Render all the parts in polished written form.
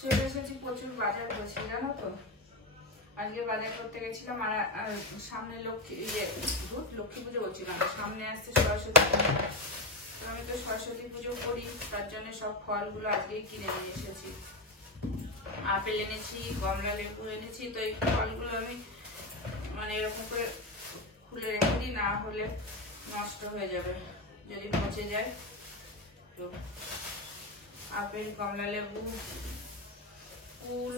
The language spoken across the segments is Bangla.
চলে এসেছি, প্রচুর বাজার করছি জানো তো। আজকে বাজার করতে গেছিলাম আর সামনে লক্ষ্মী পুজো বলছি না, সামনে আসছে সরস্বতী পুজো। তো আমি তো সরস্বতী পুজো করি, তার জন্য সব ফলগুলো আজকেই কিনে নিয়ে এসেছি। আপেল এনেছি, কমলা লেবু এনেছি। তো এই ফলগুলো আমি মানে এরকম করে খুলে রেখে দিই, না হলে নষ্ট হয়ে যাবে যদি পচে যায়। তো আপেল, কমলা লেবু, কুল,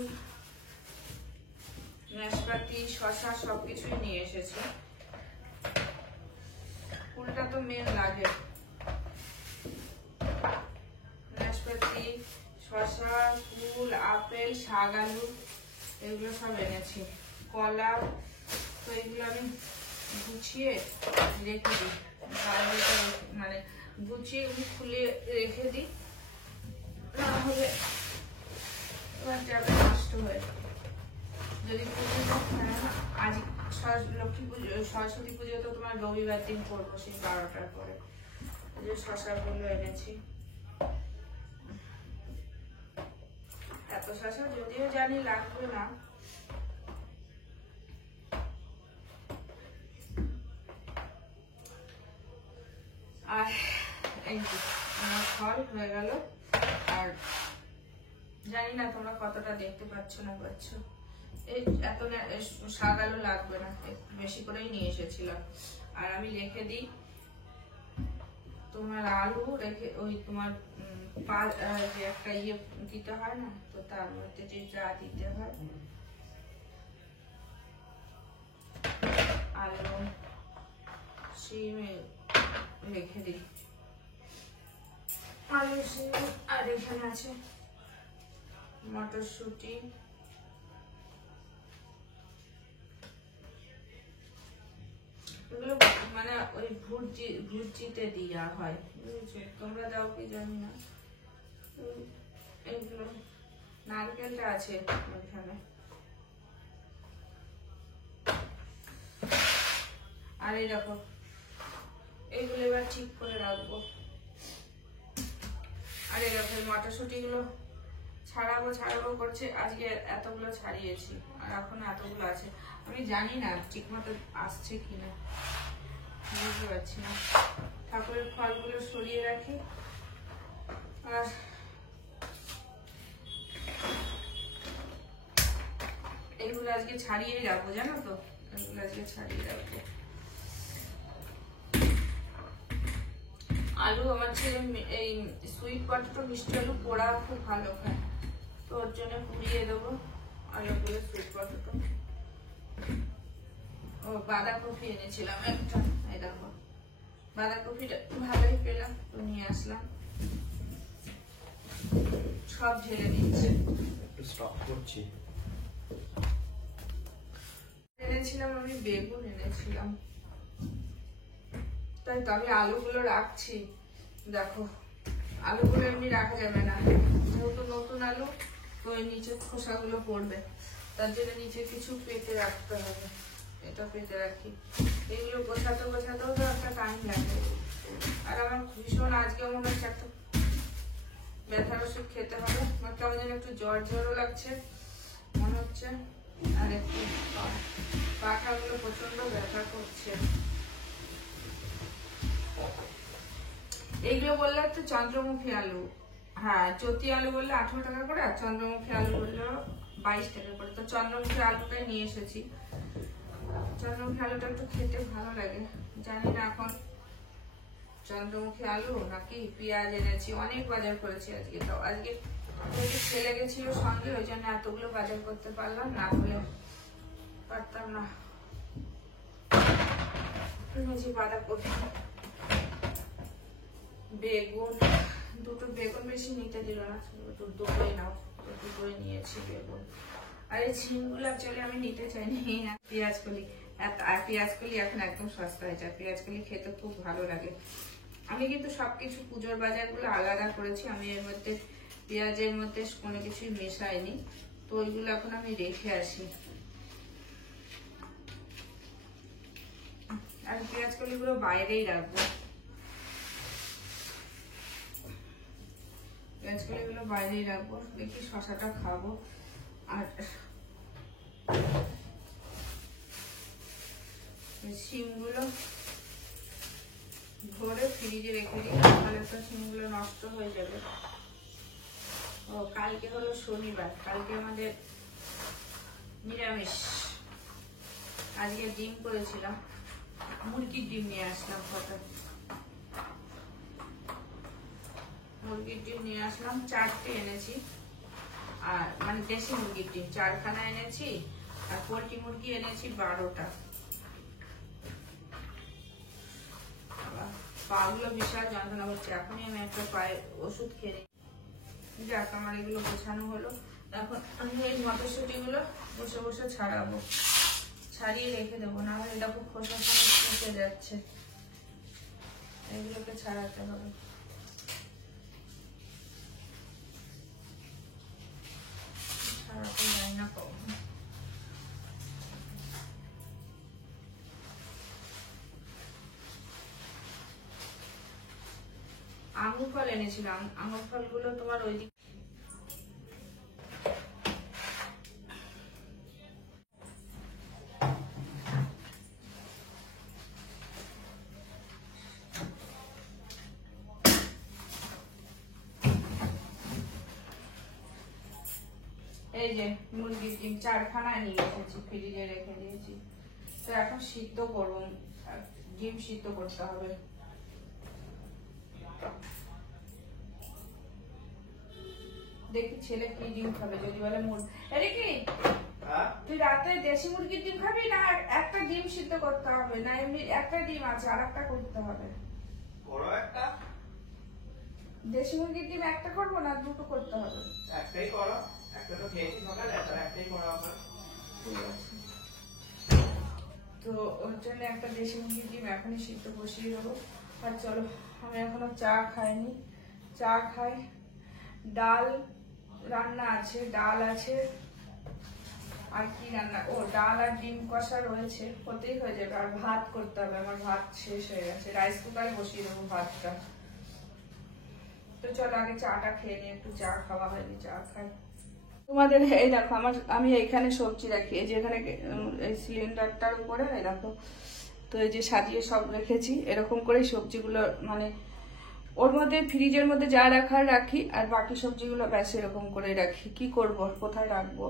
নাশপাতি, শসা সবকিছুই নিয়ে এসেছি। কুলটা তো মেন লাগে। নাশপাতি, শসা, কুল, আপেল, শাক, আলু এগুলো সব এনেছি। কলা, তো এগুলো আমি গুছিয়ে রেখে দিই, মানে গুছিয়ে খুলে রেখে দিই, না হলে যাবে নষ্ট হয়ে। যদি আজ লক্ষ্মী পুজো, সরস্বতী পুজো তো তোমার রবিবার দিন করবো, সেই 12টার পরে। যে শসাগুলো এনেছি, এত শসা যদিও জানি লাগবে না। আর এই আমার ফল হয়ে গেল। আর জানি না তোমরা কতটা দেখতে পাচ্ছ না পাচ্ছ, এই এত শাক আলু লাগবে না, বেশি করেই নিয়ে এসেছিলাম। আর আমি রেখে দিই তোমার আলু রেখে, ওই তোমার যে একটা ইয়ে দিতে হয় না, তো তার মধ্যে যে যা দিতে হয়, আলু, শিম রেখে দিই। আলু, শিম, আর এখানে আছে মটরশুঁটি, এগুলো মানে ওই ভুর্জিতে দেওয়া হয়, বুঝেছো? তোমরা দাও কি জানি না। এগুলো নারকেলটা আছে ওইখানে। আর এই দেখো, এইগুলো এবার ঠিক করে রাখবো। আর এই দেখো মটরশুঁটি গুলো ছাড়াবো করছে, আজকে এতগুলো ছাড়িয়েছি আর এখন এতগুলো আছে। আমি জানি না ঠিক মতো আসছে কিনা, বুঝতে পারছি না। ঠাকুরের ফলগুলো সরিয়ে রাখি। আর এইগুলো আজকে ছাড়িয়েই রাখবো, জানো তো, এগুলো আজকে ছাড়িয়ে রাখবো। আলু আমার ছেলে এই সুইট পটেটো, মিষ্টি আলু পোড়া খুব ভালো খায়, তো ওর জন্য পুড়িয়ে দেবো আলুগুলো, সুইট পটেটো। ও বাঁধাকপি এনেছিলাম একটা, এই দেখো বাঁধাকপিটা ভালোই পেলাম, তো নিয়ে আসলাম। সব ঢেলে দিচ্ছে, একটু স্টপ করছি। এনেছিলাম আমি বেগুন এনেছিলাম, তাই তো আমি আলুগুলো রাখছি। দেখো আলুগুলো এমনি রাখা যাবে না, যেহেতু নতুন আলু, তো ওই নিচের খোসাগুলো পড়বে, তার জন্য নিচে কিছু পেতে রাখতে হবে। এটা পেতে রাখি। এগুলো গোছাতেও তো একটা টাইম লাগে। আর আমার ভীষণ আজকে মনে হচ্ছে একটা ব্যথার ওষুধ খেতে হবে, আমার কেমন যেন একটু জ্বরও লাগছে মনে হচ্ছে। আর একটু পাখাগুলো প্রচন্ড ব্যথা করছে। এইগুলো বললে হচ্ছে চন্দ্রমুখী আলু, হ্যাঁ জ্যোতি আলু বললে 18 টাকা করে, আর চন্দ্রমুখী আলু বললে 22 টাকা করে। তো চন্দ্রমুখী আলুটাই নিয়ে এসেছি। চন্দ্রমুখী আলুটা একটু খেতে ভালো লাগে। জানি না এখন চন্দ্রমুখী আলু নাকি পেঁয়াজ এনেছি, অনেক বাজার করেছি আজকে। তো আজকে ছেলে গেছিল সঙ্গে, ওই জন্য এতগুলো বাজার করতে পারলাম না, হলে পারতাম না। এনেছি বাঁধাকপি, বেগুন, দুটো বেগুন বেশি নিতে দিল না, দুটোই নাও, দুটোই নিয়েছি বেগুন। আর এই ঝিমগুলো অ্যাকচুয়ালি আমি নিতে চাইনি। পেঁয়াজকলি, পেঁয়াজকলি এখন একদম সস্তা হয়েছে, পেঁয়াজকলি খেতে খুব ভালো লাগে। আমি কিন্তু সবকিছু পুজোর বাজারগুলো আলাদা করেছি, আমি এর মধ্যে পেঁয়াজের মধ্যে কোনো কিছুই মেশাইনি, তো ওইগুলো এখন আমি রেখে আসি। আর পেঁয়াজকলিগুলো বাইরেই রাখবো, আজকাল এগুলো বাইরেই রাখবো, দেখি শশাটা খাবো। আর শিমগুলো ভরে ফ্রিজে রেখে দিই, তাহলে তো শিমগুলো নষ্ট হয়ে যাবে। ও কালকে হলো শনিবার, কালকে আমাদের নিরামিষ। আজকে ডিম করেছিলাম, মুরগির ডিম নিয়ে আসলাম। হঠাৎ মুরগির ডিম নিয়ে আসলাম, 4টে এনেছি। আর মানে দেশি মুরগির ডিম 4খানা এনেছি, আর পোল্ট্রি মুরগি এনেছি 12টা। পাগুলো বিশাল যন্ত্রণা হচ্ছে, এখনই আমি একটা পায়ে ওষুধ খেয়ে নিই। যাক, আমার এগুলো গোছানো হলো। এখন আমি এই মটরশুঁটি গুলো বসে বসে ছাড়াবো, ছাড়িয়ে রেখে দেবো, না হলে এটা খুব খোসা পচে যাচ্ছে। এগুলোকে ছাড়াতে হবে। ছাড়াতে যাই না কখন। আঙুর ফল এনেছিলাম, আঙুর ফলগুলো তোমার ওইদিকে এই যে মুরগির ডিম 4খানা নিয়ে এসেছি, ফ্রিজে রেখে দিয়েছি। তো এখন সিদ্ধ করবো, ডিম সিদ্ধ করতে হবে। দেখি ছেলে কি ডিম খাবে, যদি বলে কি তুই রাতে দেশি মুরগির ডিম খাবি না একটা ডিম সিদ্ধ করতে হবে, না এমনি একটা ডিম আছে আর একটা করতে হবে? বড় একটা দেশি মুরগির ডিম একটা করবো না দুটো করতে হবে? একটাই করো, একটা তো খেয়েছি সকালে, আর একটাই করো আমার। ঠিক আছে, তো ওর জন্য একটা দেশি মুরগির ডিম এখনই সিদ্ধ বসিয়ে দেবো। আর চলো, আমি এখনো চা খাইনি, চা খাই। ডাল রান্না আছে, ডাল আছে, আর কি রান্না, ও ডাল আর ডিম কষা রয়েছে, হতেই হয়ে যাবে। আর ভাত করতে হবে, আমার ভাত শেষ হয়ে গেছে, রাইস কুকারে বসিয়ে দেবো ভাতটা। তো চলো আগে চাটা খেয়ে নিই, একটু চা খাওয়া হয়নি, চা খাই। তোমাদের এই দেখো, আমি এইখানে সবজি রাখি, এই যে এখানে এই সিলিন্ডারটার উপরে এই দেখো, তো এই যে সাজিয়ে সব রেখেছি। এরকম করেই সবজিগুলো মানে ওর মধ্যে ফ্রিজের মধ্যে যা রাখার রাখি, আর বাকি সবজিগুলো ব্যাস এরকম করে রাখি। কি করব, কোথায় রাখবো?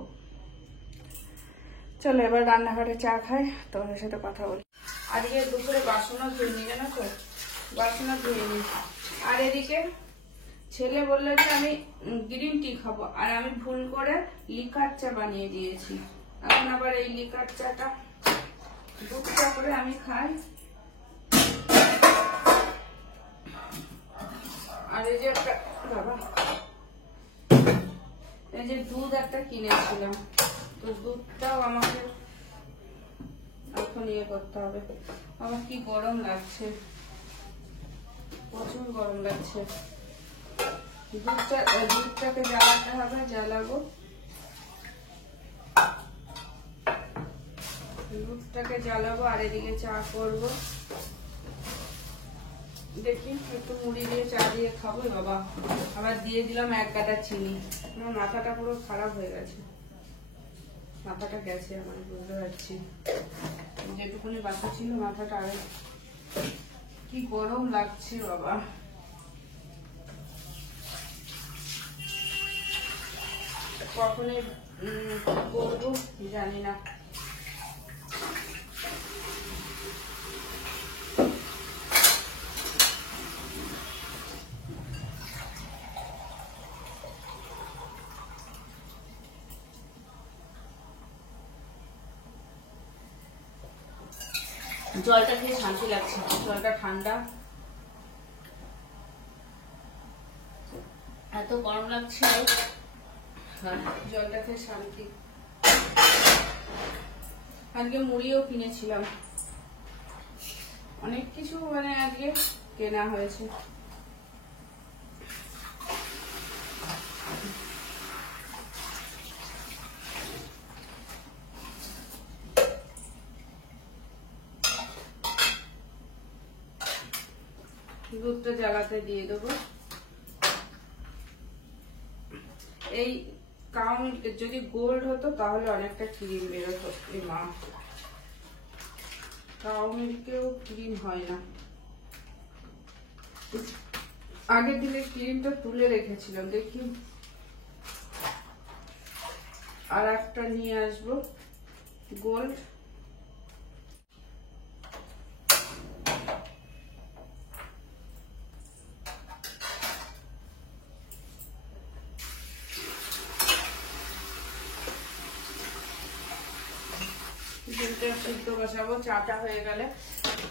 চলো এবার রান্নাঘরে চা খাই, তোমাদের সাথে কথা বলি। আজকে দুপুরে বাসনও ধুইনি, জানো তো, বাসনও ধুইনি। আর এদিকে ছেলে বললো যে আমি গ্রিন টি খাবো, আর আমি ভুল করে লিকার চা বানিয়ে দিয়েছি। এখন আবার এই লিকার চাটা দুধ চা করে আমি খাই। আর এই যে একটা বাবা, এই যে দুধ একটা কিনেছিলাম, তো দুধটাও আমাকে এখন ইয়ে করতে হবে। আমার কি গরম লাগছে, প্রচুর গরম লাগছে। দুধটাকে জ্বালাতে হবে, জ্বালাবো দুধটাকে জ্বালাবো, আর এদিকে চা করবো। দেখি একটু মুড়ি দিয়ে চা দিয়ে খাবো। বাবা, আবার দিয়ে দিলাম 1 গাদা চিনি, আমার মাথাটা পুরো খারাপ হয়ে গেছে, মাথাটা গেছে আমার, বুঝতে পারছি। যেটুকুনি বাকি ছিল মাথাটা, আর কি গরম লাগছে বাবা। কখনই করবো জানি না। জলটা খেয়ে শান্তি লাগছে, জলটা ঠান্ডা, এত গরম লাগছে, জলটা খেয়ে শান্তি। আজকে মুড়িও কিনেছিলাম, অনেক কিছু মানে আজকে কেনা হয়েছে। দুধটা জ্বালাতে দিয়ে দেবো। এই কাউন্ট যদি গোল্ড হতো তাহলে অনেকটা ক্রিম বেরোতো। এই মা, কাউ মিল্কেও ক্রিম হয় না। আগের দিনে ক্রিমটা তুলে রেখেছিলাম, দেখি আর একটা নিয়ে আসবো গোল্ড। ডিমটা সিদ্ধ বসাবো, চাটা হয়ে গেলে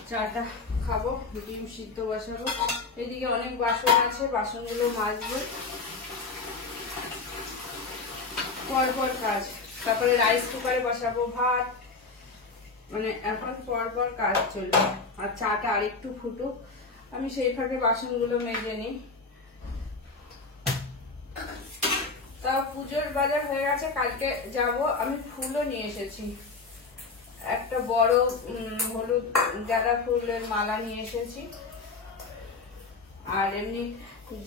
চাটা খাবো। ডিম সিদ্ধ বসাবো। এদিকে অনেক বাসন আছে, বাসনগুলো মাজবো, পরপর কাজ। তারপরে রাইস কুকারে বসাবো ভাত, মানে এখন পরপর কাজ চলবে। আর চাটা আরেকটু ফুটুক, আমি সেই ফাঁকে বাসনগুলো মেজে নিই। তা পুজোর বাজার হয়ে গেছে, কালকে যাব। আমি ফুলও নিয়ে এসেছি, একটা বড় হলুদ গাঁদা ফুলের মালা নিয়ে এসেছি। আর এমনি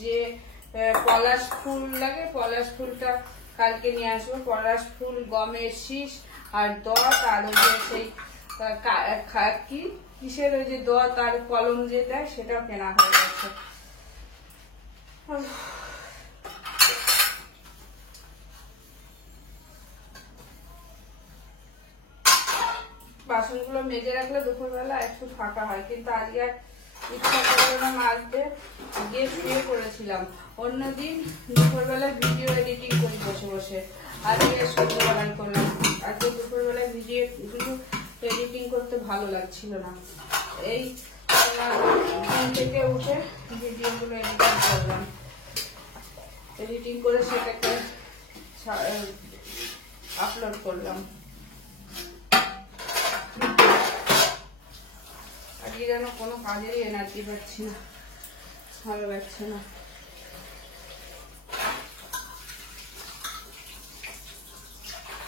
যে পলাশ ফুল লাগে, পলাশ ফুলটা কালকে নিয়ে আসবো। পলাশ ফুল, গমের শীষ আর দত, আর ওই যে সেই কিসের ওই যে দত আর কলম যে দেয় সেটাও কেনা হয়ে গেছে। বাসনগুলো মেজে রাখলে দুপুরবেলা একটু ফাঁকা হয়, কিন্তু আজকে ইচ্ছা করলো না মাজতে, গিয়ে শুয়ে পড়েছিলাম। অন্যদিন দুপুরবেলা ভিডিও এডিটিং করি বসে বসে, আজকে সন্ধ্যাবেলায় করলাম। আজকে দুপুরবেলায় ভিডিও এডিটিং করতে ভালো লাগছিল না। এই ঘুম থেকে উঠে ভিডিওগুলো এডিটিং করলাম, এডিটিং করে সেটাকে আপলোড করলাম। আজকে যেন কোনো কাজেরই এনার্জি পাচ্ছি না, ভালো লাগছে না।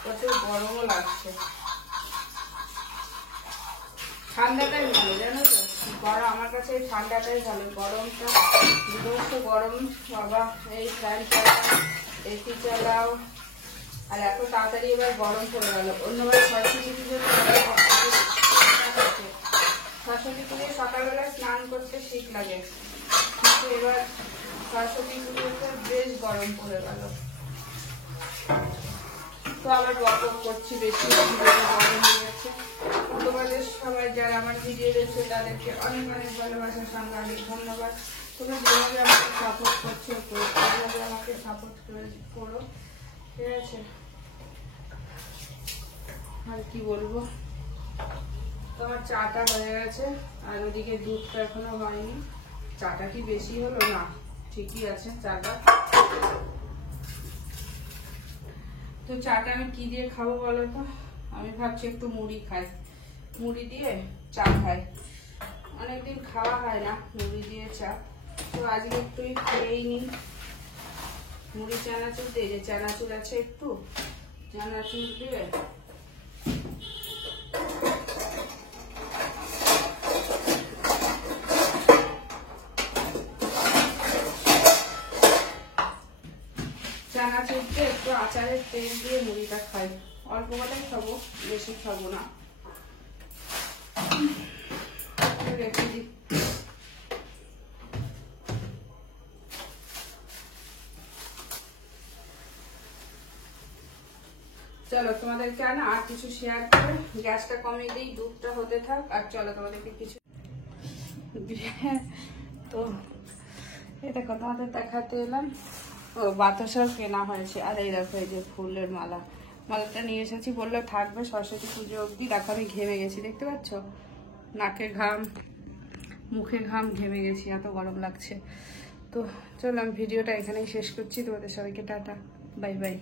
প্রচুর গরমও লাগছে। ঠান্ডাটাই ভালো জানো তো, গরম আমার কাছে এই ঠান্ডাটাই ভালো। গরমটা বিভৎস গরম বাবা, এই ফ্যান চালাও, এসি চালাও, আর এত তাড়াতাড়ি এবার গরম পড়ে গেল। অন্যবার সরস্বতী পুজো, সরস্বতী পুজোয় সকালবেলায় স্নান করতে শীত লাগে, কিন্তু এবার সরস্বতী পুজোতে বেশ গরম পড়ে গেল। তো আবার বকবক করছি বেশি, গরম হয়ে যাচ্ছে। তোমাদের সবাই যারা আমার ভিডিও দেখছে তাদেরকে অনেক অনেক ভালোবাসা, সাংঘাতিক ধন্যবাদ। তোমরা যেভাবে আমাকে সাপোর্ট করছো, যেভাবে আমাকে সাপোর্ট করো, ঠিক আছে? আর কি বলবো, তোমার চাটা হয়ে গেছে, আর ওদিকে দুধটা এখনো হয়নি। চাটা কি বেশি হলো? না, ঠিকই আছে চাটা। তো চাটা আমি কি দিয়ে খাবো বলো তো? আমি ভাবছি একটু মুড়ি খাই, মুড়ি দিয়ে চা খাই। অনেকদিন খাওয়া হয় না মুড়ি দিয়ে চা, তো আজকে একটু খেয়েই নি। মুড়ি চানাচুর দিয়ে, যে চানাচুর আছে একটু, চানাচুর দিয়ে চানাচুর দিয়ে একটু আচারের তেল দিয়ে মুড়িটা খাই। অল্প কটাই খাবো, বেশি খাবো না। রেখে দিই। চলো তোমাদেরকে আর কিছু শেয়ার করে গ্যাসটা কমিয়ে দিই, দুধটা হতে থাক। আর চলো তোমাদেরকে কিছু, তো এটা তোমাদের দেখাতে এলাম। ও বাতাসাও কেনা হয়েছে। আর এই দেখো, এই যে ফুলের মালা, মালাটা নিয়ে এসেছি, বললো থাকবে সরস্বতী পুজো অবধি। দেখো আমি ঘেমে গেছি, দেখতে পাচ্ছ? নাকে ঘাম, মুখে ঘাম, ঘেমে গেছি, এত গরম লাগছে। তো চলো আমি ভিডিওটা এখানেই শেষ করছি। তোমাদের সবাইকে টাটা, বাই বাই।